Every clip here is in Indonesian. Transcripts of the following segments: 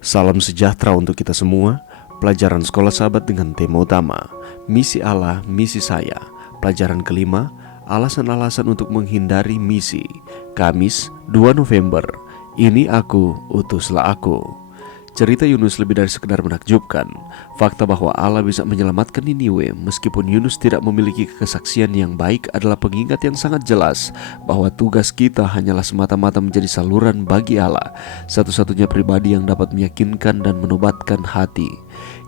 Salam sejahtera untuk kita semua. Pelajaran Sekolah Sahabat dengan tema utama Misi Allah, Misi Saya. Pelajaran kelima, alasan-alasan untuk menghindari misi. Kamis 2 November. Ini aku, utuslah aku. Cerita Yunus lebih dari sekedar menakjubkan. Fakta bahwa Allah bisa menyelamatkan Niniwe meskipun Yunus tidak memiliki kesaksian yang baik adalah pengingat yang sangat jelas bahwa tugas kita hanyalah semata-mata menjadi saluran bagi Allah, satu-satunya pribadi yang dapat meyakinkan dan menobatkan hati.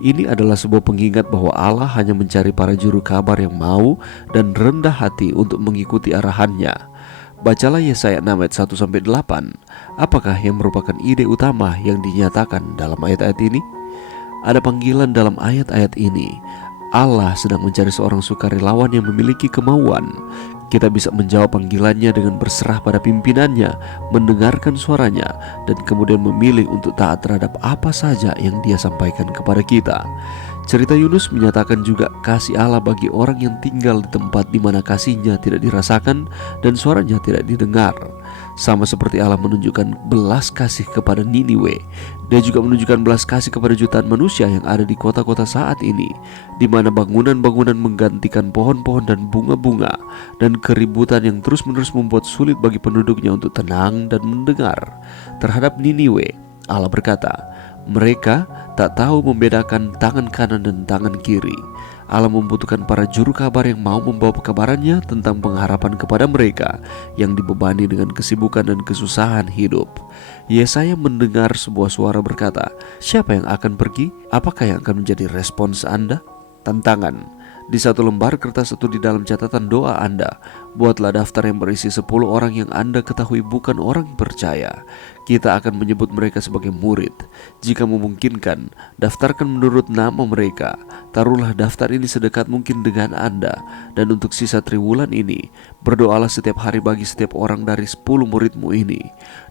Ini adalah sebuah pengingat bahwa Allah hanya mencari para juru kabar yang mau dan rendah hati untuk mengikuti arahannya. Bacalah Yesaya 6 ayat 1-8. Apakah yang merupakan ide utama yang dinyatakan dalam ayat-ayat ini? Ada panggilan dalam ayat-ayat ini. Allah sedang mencari seorang sukarelawan yang memiliki kemauan. Kita bisa menjawab panggilannya dengan berserah pada pimpinannya, mendengarkan suaranya, dan kemudian memilih untuk taat terhadap apa saja yang dia sampaikan kepada kita. Cerita Yunus menyatakan juga kasih Allah bagi orang yang tinggal di tempat di mana kasihnya tidak dirasakan dan suaranya tidak didengar. Sama seperti Allah menunjukkan belas kasih kepada Niniwe, Dia juga menunjukkan belas kasih kepada jutaan manusia yang ada di kota-kota saat ini, di mana bangunan-bangunan menggantikan pohon-pohon dan bunga-bunga, dan keributan yang terus-menerus membuat sulit bagi penduduknya untuk tenang dan mendengar. Terhadap Niniwe, Allah berkata, mereka tak tahu membedakan tangan kanan dan tangan kiri. Allah membutuhkan para juru kabar yang mau membawa kebenarannya tentang pengharapan kepada mereka yang dibebani dengan kesibukan dan kesusahan hidup. Yesaya mendengar sebuah suara berkata, siapa yang akan pergi? Apakah yang akan menjadi respons Anda? Tantangan. Di satu lembar kertas itu di dalam catatan doa Anda, buatlah daftar yang berisi 10 orang yang Anda ketahui bukan orang percaya. Kita akan menyebut mereka sebagai murid. Jika memungkinkan, daftarkan menurut nama mereka. Taruhlah daftar ini sedekat mungkin dengan Anda. Dan untuk sisa triwulan ini, berdoalah setiap hari bagi setiap orang dari 10 muridmu ini.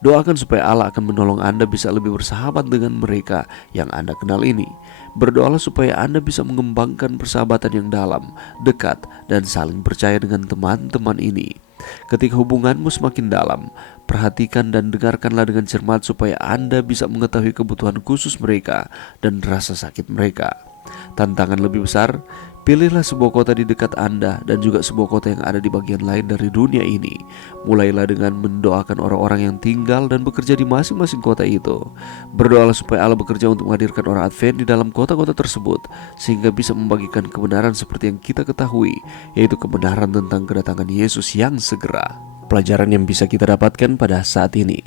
Doakan supaya Allah akan menolong Anda bisa lebih bersahabat dengan mereka yang Anda kenal ini. Berdoalah supaya Anda bisa mengembangkan persahabatan yang dalam, dekat, dan saling percaya dengan teman-teman ini. Ketika hubunganmu semakin dalam, perhatikan dan dengarkanlah dengan cermat supaya Anda bisa mengetahui kebutuhan khusus mereka dan rasa sakit mereka. Tantangan lebih besar, pilihlah sebuah kota di dekat Anda dan juga sebuah kota yang ada di bagian lain dari dunia ini. Mulailah dengan mendoakan orang-orang yang tinggal dan bekerja di masing-masing kota itu. Berdoalah supaya Allah bekerja untuk menghadirkan orang Advent di dalam kota-kota tersebut, sehingga bisa membagikan kebenaran seperti yang kita ketahui, yaitu kebenaran tentang kedatangan Yesus yang segera. Pelajaran yang bisa kita dapatkan pada saat ini.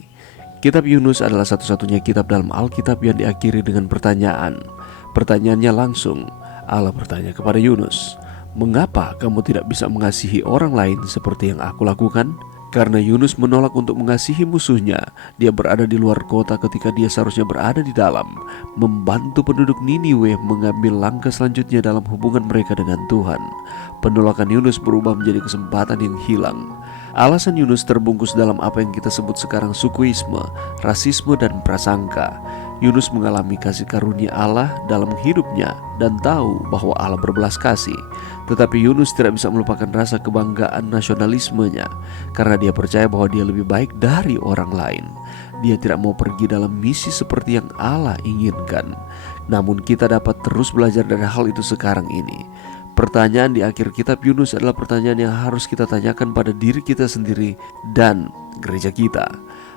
Kitab Yunus adalah satu-satunya kitab dalam Alkitab yang diakhiri dengan pertanyaan. Pertanyaannya langsung, Allah bertanya kepada Yunus, mengapa kamu tidak bisa mengasihi orang lain seperti yang aku lakukan? Karena Yunus menolak untuk mengasihi musuhnya, dia berada di luar kota ketika dia seharusnya berada di dalam, membantu penduduk Niniwe mengambil langkah selanjutnya dalam hubungan mereka dengan Tuhan. Penolakan Yunus berubah menjadi kesempatan yang hilang. Alasan Yunus terbungkus dalam apa yang kita sebut sekarang sukuisme, rasisme, dan prasangka. Yunus mengalami kasih karunia Allah dalam hidupnya dan tahu bahwa Allah berbelas kasih. Tetapi Yunus tidak bisa melupakan rasa kebanggaan nasionalismenya karena dia percaya bahwa dia lebih baik dari orang lain. Dia tidak mau pergi dalam misi seperti yang Allah inginkan. Namun kita dapat terus belajar dari hal itu sekarang ini. Pertanyaan di akhir kitab Yunus adalah pertanyaan yang harus kita tanyakan pada diri kita sendiri dan gereja kita.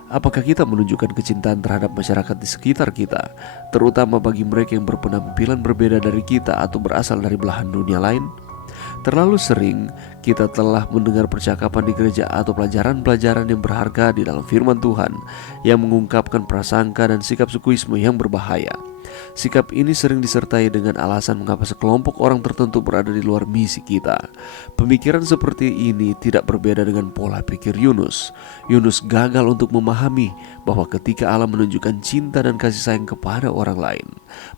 Apakah kita menunjukkan kecintaan terhadap masyarakat di sekitar kita, terutama bagi mereka yang berpenampilan berbeda dari kita atau berasal dari belahan dunia lain? Terlalu sering kita telah mendengar percakapan di gereja atau pelajaran-pelajaran yang berharga di dalam firman Tuhan yang mengungkapkan prasangka dan sikap sukuisme yang berbahaya. Sikap ini sering disertai dengan alasan mengapa sekelompok orang tertentu berada di luar misi kita. Pemikiran seperti ini tidak berbeda dengan pola pikir Yunus. Yunus gagal untuk memahami bahwa ketika Allah menunjukkan cinta dan kasih sayang kepada orang lain,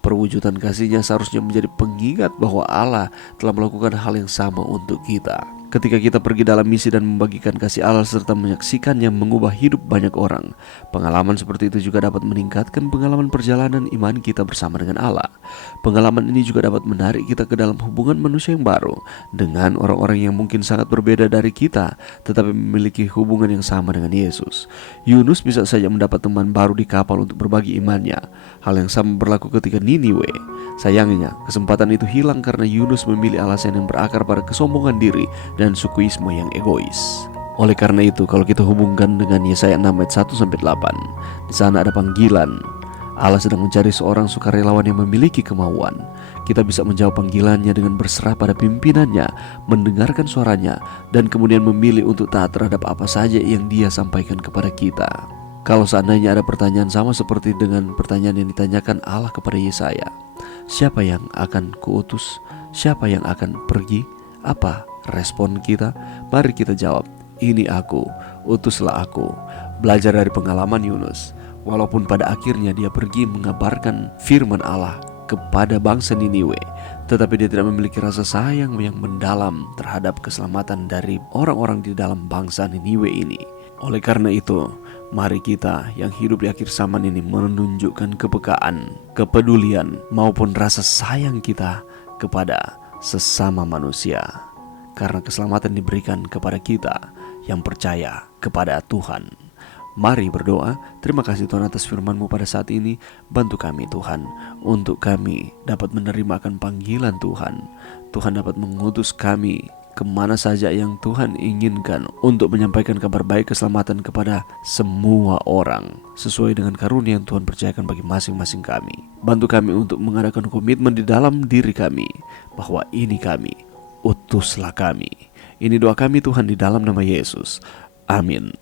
perwujudan kasihnya seharusnya menjadi pengingat bahwa Allah telah melakukan hal yang sama untuk kita. Ketika kita pergi dalam misi dan membagikan kasih Allah serta menyaksikannya mengubah hidup banyak orang, pengalaman seperti itu juga dapat meningkatkan pengalaman perjalanan iman kita bersama dengan Allah. Pengalaman ini juga dapat menarik kita ke dalam hubungan manusia yang baru dengan orang-orang yang mungkin sangat berbeda dari kita, tetapi memiliki hubungan yang sama dengan Yesus. Yunus bisa saja mendapat teman baru di kapal untuk berbagi imannya. Hal yang sama berlaku ketika Niniwe. Sayangnya, kesempatan itu hilang karena Yunus memilih alasan yang berakar pada kesombongan diri dan sukuisme yang egois. Oleh karena itu, kalau kita hubungkan dengan Yesaya 6 ayat 1-8, di sana ada panggilan. Allah sedang mencari seorang sukarelawan yang memiliki kemauan. Kita bisa menjawab panggilannya dengan berserah pada pimpinannya, mendengarkan suaranya, dan kemudian memilih untuk taat terhadap apa saja yang dia sampaikan kepada kita. Kalau seandainya ada pertanyaan sama seperti dengan pertanyaan yang ditanyakan Allah kepada Yesaya, siapa yang akan kuutus? Siapa yang akan pergi? Apa respon kita? Mari kita jawab, ini aku, utuslah aku. Belajar dari pengalaman Yunus. Walaupun pada akhirnya dia pergi mengabarkan firman Allah kepada bangsa Niniwe, tetapi dia tidak memiliki rasa sayang yang mendalam terhadap keselamatan dari orang-orang di dalam bangsa Niniwe ini. Oleh karena itu, mari kita yang hidup di akhir zaman ini menunjukkan kepekaan, kepedulian maupun rasa sayang kita kepada sesama manusia. Karena keselamatan diberikan kepada kita yang percaya kepada Tuhan. Mari berdoa. Terima kasih Tuhan atas firman-Mu pada saat ini. Bantu kami Tuhan, untuk kami dapat menerima akan panggilan Tuhan. Tuhan dapat mengutus kami kemana saja yang Tuhan inginkan untuk menyampaikan kabar baik keselamatan kepada semua orang, sesuai dengan karunia yang Tuhan percayakan bagi masing-masing kami. Bantu kami untuk mengadakan komitmen di dalam diri kami, bahwa ini kami, utuslah kami. Ini doa kami Tuhan di dalam nama Yesus. Amin.